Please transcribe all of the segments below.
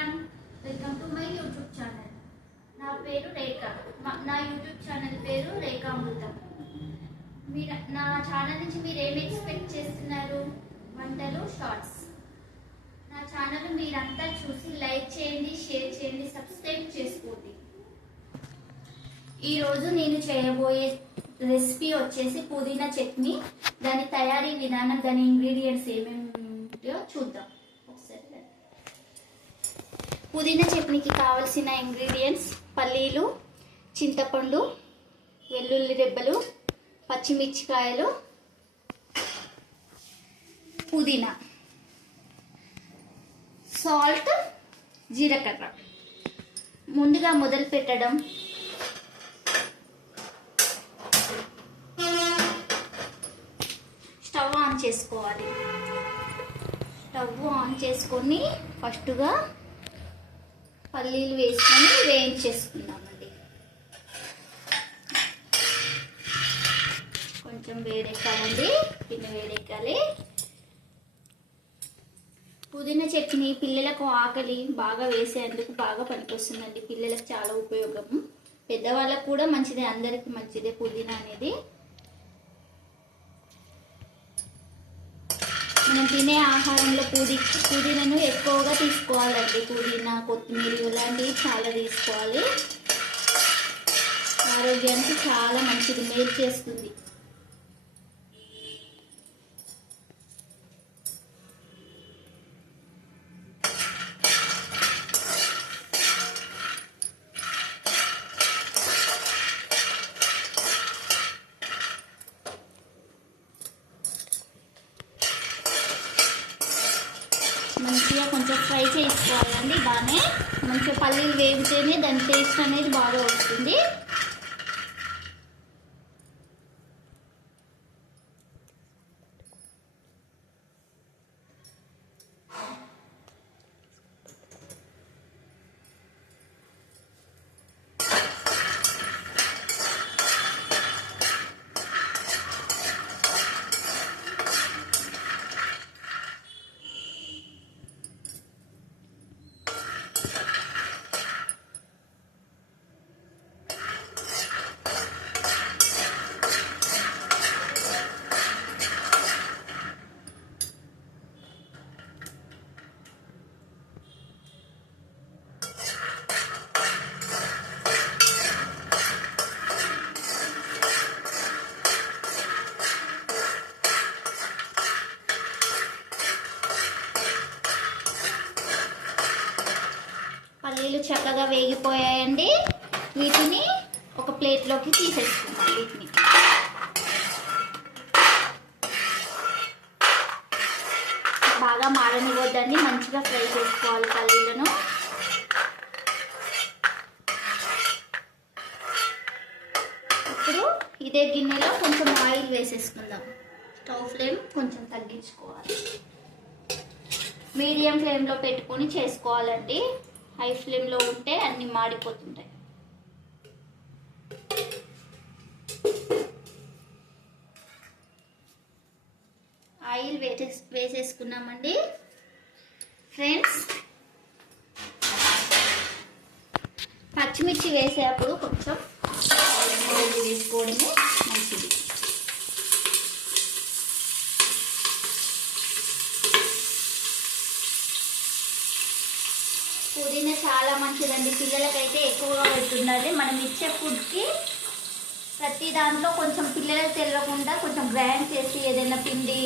Everyone, welcome to my YouTube channel. నా పేరు రేఖ. నా యూట్యూబ్ ఛానల్ పేరు రేఖామృతం. మీరు నా ఛానల్ నుంచి మీరు ఏం ఎక్స్పెక్ట్ చేస్తున్నారు? వంటలు, షార్ట్స్. నా ఛానల్ మీరంతా చూసి లైక్ చేయండి, షేర్ చేయండి, సబ్స్క్రైబ్ చేసుకోండి. ఈరోజు నేను చేయబోయే రెసిపీ వచ్చేసి పుదీనా చట్నీ. దాని తయారీ విధానం, దాని ఇంగ్రీడియంట్స్ ఏమేమిటో చూద్దాం ఒకసారి. పుదీనా చట్నీకి కావలసిన ఇంగ్రీడియంట్స్: పల్లీలు, చింతపండు, వెల్లుల్లి రెబ్బలు, పచ్చిమిర్చికాయలు, పుదీనా, సాల్ట్, జీలకర్ర. ముందుగా మొదలు పెట్టడం, స్టవ్ ఆన్ చేసుకోవాలి. స్టవ్ ఆన్ చేసుకొని ఫస్ట్గా పల్లీలు వేసుకొని వేయించేసుకుందామండి. కొంచెం వేడెక్కాలండి, పిండి వేడెక్కాలి. పుదీనా చట్నీ పిల్లలకు ఆకలి బాగా వేసేందుకు బాగా పనికొస్తుందండి. పిల్లలకు చాలా ఉపయోగం, పెద్దవాళ్ళకు కూడా మంచిదే, అందరికి మంచిదే పుదీనా అనేది. మనం తినే ఆహారంలో పుదీనాను ఎక్కువగా తీసుకోవాలండి. పుదీనా, కొత్తిమీర ఇలాంటివి చాలా తీసుకోవాలి. ఆరోగ్యానికి చాలా మంచిది, మేలు చేస్తుంది. మంచిగా కొంచెం ఫ్రై చేసుకోవాలండి. బాగానే మంచిగా పల్లీలు వేగితేనే దాని టేస్ట్ అనేది బాగా వస్తుంది. పల్లీలు చక్కగా వేగిపోయాయండి. వీటిని ఒక ప్లేట్లోకి తీసేసుకుందాం. వీటిని బాగా మాడనివ్వద్దండి, మంచిగా ఫ్రై చేసుకోవాలి పల్లీలను. ఇప్పుడు ఇదే గిన్నెలో కొంచెం ఆయిల్ వేసేసుకుందాం. స్టవ్ ఫ్లేమ్ కొంచెం తగ్గించుకోవాలి. మీడియం ఫ్లేమ్లో పెట్టుకొని చేసుకోవాలండి. హై ఫ్లేమ్లో ఉంటే అన్ని మాడిపోతుంటాయి. ఆయిల్ వేసేసుకున్నామండి. ఫ్రెండ్స్, పచ్చిమిర్చి వేసేటప్పుడు కొంచెం వేసుకోవడమే మంచిది. పుదీనా చాలా మంచిదండి. పిల్లలకైతే ఎక్కువగా పెట్టుండాలి. మనం ఇచ్చే ఫుడ్కి ప్రతి దాంట్లో కొంచెం పిల్లలకు తెలియకుండా కొంచెం గ్రైండ్ చేసి ఏదైనా పిండి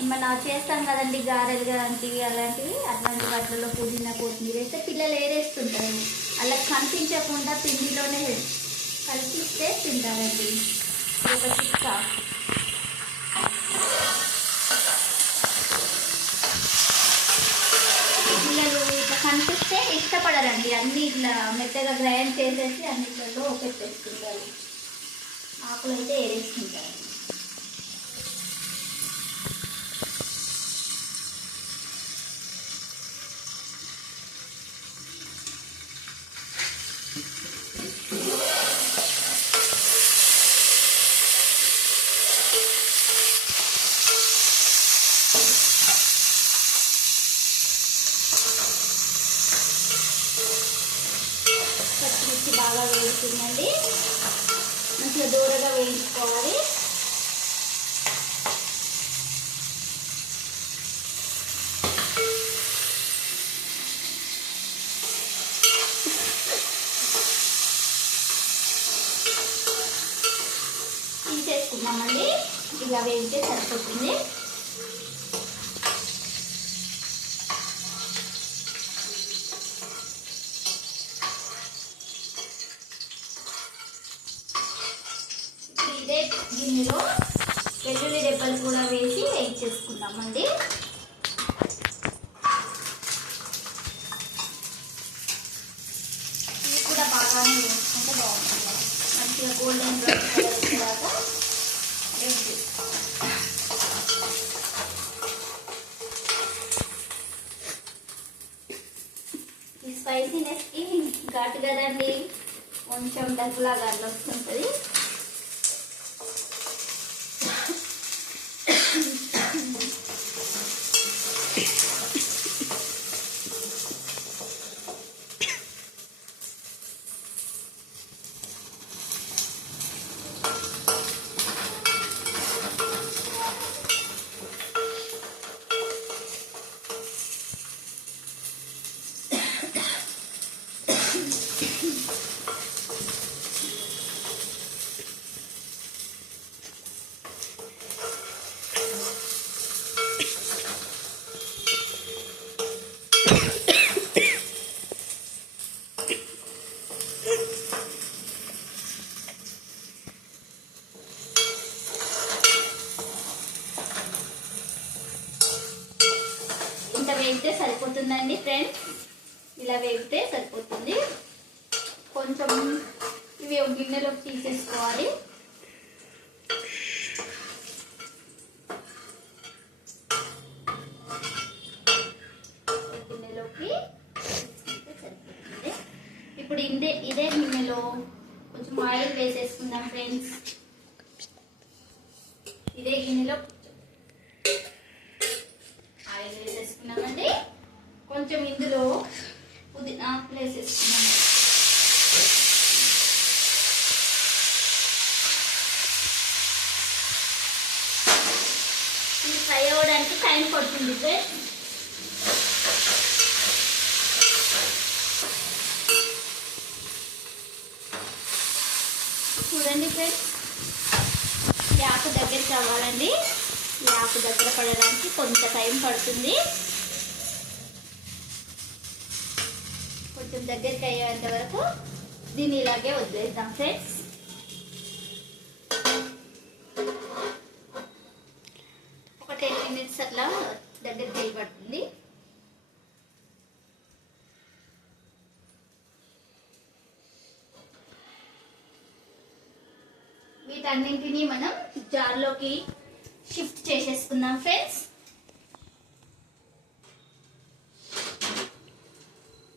ఏమన్నా చేస్తాం కదండి, గారెలు లాంటివి అలాంటి వాటిలో పుదీనా, కొత్తిమీర వేస్తే పిల్లలు ఏరేస్తుంటారు. అలా కనిపించకుండా పిండిలోనే కలిపిస్తే తింటారండి. ఒక చిట్కా. పిల్లలు ఇట్లా కనిపిస్తే ఇష్టపడరండి. అన్ని ఇట్లా మెత్తగా గ్రైండ్ చేసేసి అన్నిట్లలో పెట్టేసుకుంటారు. ఆకులు అయితే ఏరేసుకుంటారు. పచ్చిమిర్చి బాగా వేయించిందండి. మంచిగా దూరగా వేయించుకోవాలి. తీసేసుకున్నామండి. ఇలా వేయించే సరిపోతుంది. ఇదే గిన్నెలో వెల్లుల్లి రెబ్బలు కూడా వేసి వేయించేసుకుందామండి. ఇవి కూడా బాగానే వేసుకుంటే బాగుంటుంది. మంచిగా గోల్డెన్ బ్రౌన్ కలర్ వచ్చేదాకా వేసి ఈ స్పైసీనెస్కి ఘాటు కదండి, కొంచెం దగ్గులాగా అట్లా వస్తుంటుంది. ఇంత వేగితే సరిపోతుందండి ఫ్రెండ్స్. ఇలా వేగితే సరిపోతుంది. కొంచెం ఇవి ఒక గిన్నెలోకి తీసేసుకోవాలి. గిన్నెలోకి తీసుకుంటే సరిపోతుంది. ఇప్పుడు ఇదే గిన్నెలో కొంచెం ఆయిల్ వేసేసుకుందాం ఫ్రెండ్స్. ఇదే గిన్నెలో ఆయిల్ వేసేసుకున్నామండి. కొంచెం ఇందులో పుదీనా వేసేసుకున్నాము. ఇది ఫ్రై అవ్వడానికి టైం పడుతుంది ఫ్రెండ్స్. చూడండి ఫ్రెండ్స్, ఈ ఆకు దగ్గరికి అవ్వాలండి. ఈ ఆకు దగ్గర పడడానికి కొంత టైం పడుతుంది. కొంచెం దగ్గరికి అయ్యేంత వరకు దీన్ని ఇలాగే వదిలేద్దాం ఫ్రెండ్స్. ఒక 10 minutes అట్లా దగ్గరికి అయ్యి పడుతుంది. వీటన్నింటినీ మనం జార్లోకి షిఫ్ట్ చేసేసుకుందాం ఫ్రెండ్స్.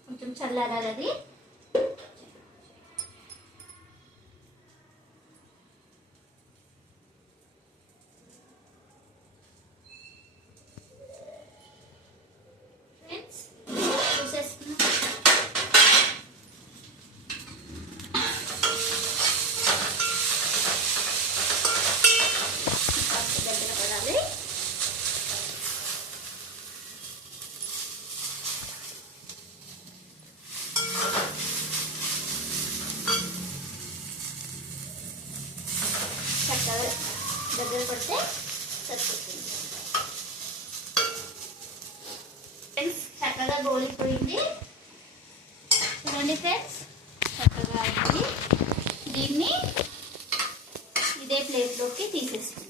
కొంచెం చల్లారాలి. ఫ్రెండ్స్ చూసేసుకున్నాం. దగ్గర పడాలి. చక్కగా దగ్గర పడితే సరిపోతుంది ఫ్రెండ్స్. చక్కగా గోలిపోయింది చూడండి ఫ్రెండ్స్, చక్కగా అయింది. దీన్ని ఇదే ప్లేట్లోకి తీసేసుకున్నాం.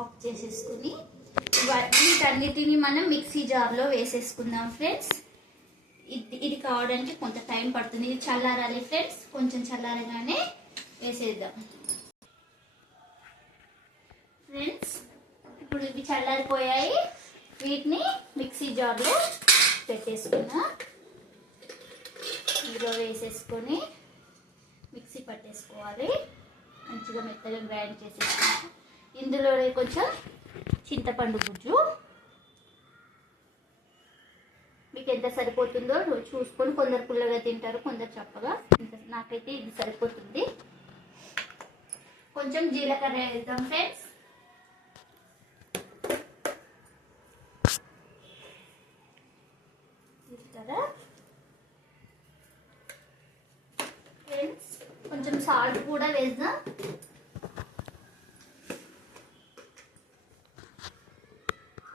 ఆఫ్ చేసేసుకుని వీటన్నిటిని మనం మిక్సీ జార్లో వేసేసుకుందాం ఫ్రెండ్స్. ఇది కావడానికి కొంత టైం పడుతుంది. ఇది చల్లారాలి ఫ్రెండ్స్. కొంచెం చల్లారగానే వేసేద్దాం ఫ్రెండ్స్. ఇప్పుడు ఇవి చల్లారిపోయాయి. వీటిని మిక్సీ జార్లో పెట్టేసుకున్నా. ఇందులో వేసేసుకొని మిక్సీ పట్టేసుకోవాలి. మంచిగా మెత్తగా గ్రైండ్ చేసేసుకోవాలి. ఇందులోనే కొంచెం చింతపండు గుజ్జు, మీకు ఎంత సరిపోతుందో చూసుకొని, కొందరు పుల్లగా తింటారు, కొందరు చప్పగా. నాకైతే ఇది సరిపోతుంది. కొంచెం జీలకర్ర వేద్దాం ఫ్రెండ్స్. ఫ్రెండ్స్ కొంచెం సాల్ట్ కూడా వేద్దాం.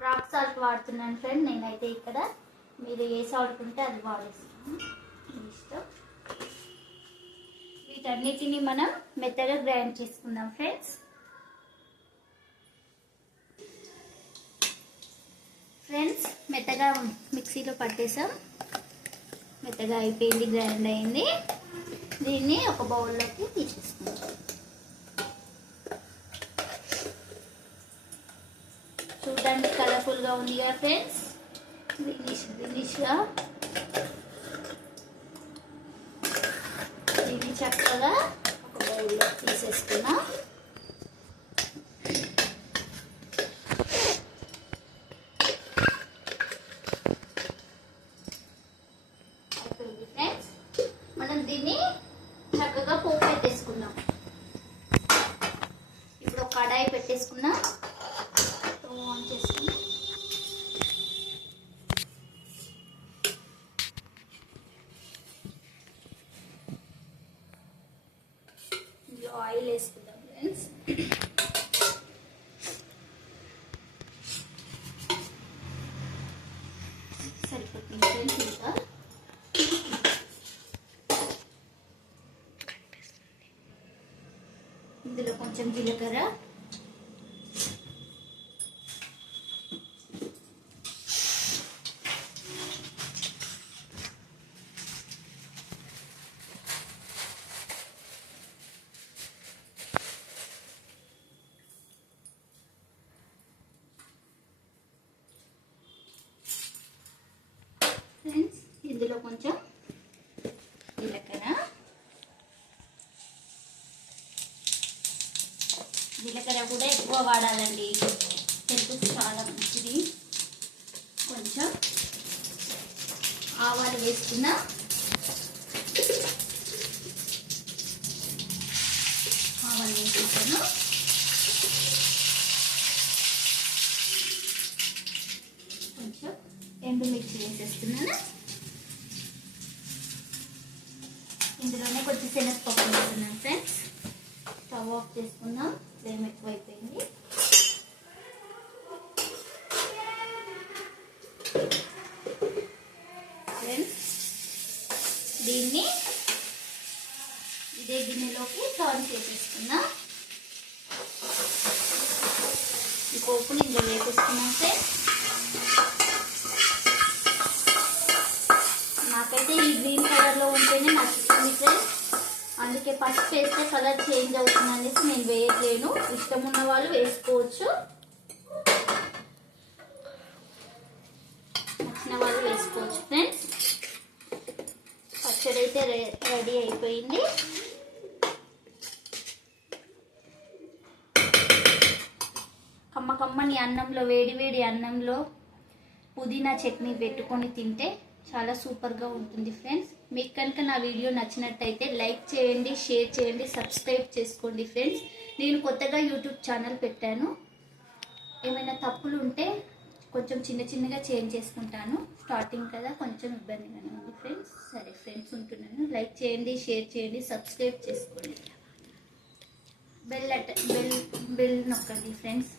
రాక్ సాల్ట్ వాడుతున్నాను ఫ్రెండ్ నేనైతే ఇక్కడ. మీరు ఏ సాల్ట్ ఉంటే అది వాడేస్తాను, ఇష్టం. వీటన్నిటిని మనం మెత్తగా గ్రైండ్ చేసుకుందాం ఫ్రెండ్స్. ఫ్రెండ్స్ మెత్తగా మిక్సీలో పట్టేసాం. మెత్తగా అయిపోయింది, గ్రైండ్ అయింది. దీన్ని ఒక బౌల్లోకి తీసేసుకుందాం. చూడడానికి కలర్ఫుల్గా ఉంది కదా ఫ్రెండ్స్. గ్రీనిష్గా దీన్ని చక్కగా ఒక బౌల్లో తీసేసుకున్నాం. అయిపోయింది ఫ్రెండ్స్. మనం దీన్ని చక్కగా పోపు పెట్టేసుకుందాం. ఇప్పుడు ఒక కడాయి పెట్టేసుకున్నాం. ఆన్ చేసుకున్నాం. ఆయిల్ వేసుకుందాం ఫ్రెండ్స్. సరిపోతుంది ఫ్రెండ్స్. ఇంకా ఇందులో కొంచెం జీలకర్ర, ఫ్రెండ్స్ ఇందులో కొంచెం జీలకర్ర. జీలకర్ర కూడా ఎక్కువ వాడాలండి, హెల్త్కి చాలా మంచిది. కొంచెం ఆవాలు వేసుకున్నా. ఆవాలు వేసుకుంటాను. కొంచెం ఎండుమిర్చి వేసేస్తున్నాను. ఇందులోనే కొంచెం శనగపప్పు వేస్తున్నాను ఫ్రెండ్స్. స్టవ్ ఆఫ్ చేసుకుందాం, ఫ్లేమ్ ఎక్కువైపోయింది. ఫ్రెండ్స్ దీన్ని ఇదే గిన్నెలోకి టర్న్ చేసేసుకుందాం. ఈ పోపుని ఇందులో వేసేసుకున్నాం ఫ్రెండ్స్. నాకైతే ఈ గ్రీన్ కలర్లో ఉంటేనే నచ్చుతుంది ఫ్రెండ్స్. అందుకే ఫస్ట్ వేస్తే కలర్ చేంజ్ అవుతుంది అనేసి నేను వేయట్లేను. ఇష్టం ఉన్న వాళ్ళు వేసుకోవచ్చు, నచ్చిన వాళ్ళు వేసుకోవచ్చు ఫ్రెండ్స్. పచ్చడి అయితే రెడీ అయిపోయింది. కమ్మకమ్మని అన్నంలో, వేడి వేడి అన్నంలో పుదీనా చట్నీ పెట్టుకొని తింటే చాలా సూపర్గా ఉంటుంది ఫ్రెండ్స్. మీకు కనుక నా వీడియో నచ్చినట్టయితే లైక్ చేయండి, షేర్ చేయండి, సబ్స్క్రైబ్ చేసుకోండి ఫ్రెండ్స్. నేను కొత్తగా యూట్యూబ్ ఛానల్ పెట్టాను. ఏమైనా తప్పులు ఉంటే కొంచెం చిన్నగా చేంజ్ చేసుకుంటాను. స్టార్టింగ్ కదా, కొంచెం ఇబ్బందిగానే ఉంది ఫ్రెండ్స్. సరే ఫ్రెండ్స్, ఉంటున్నాను. లైక్ చేయండి, షేర్ చేయండి, సబ్స్క్రైబ్ చేసుకోండి. బెల్ నొక్కండి ఫ్రెండ్స్.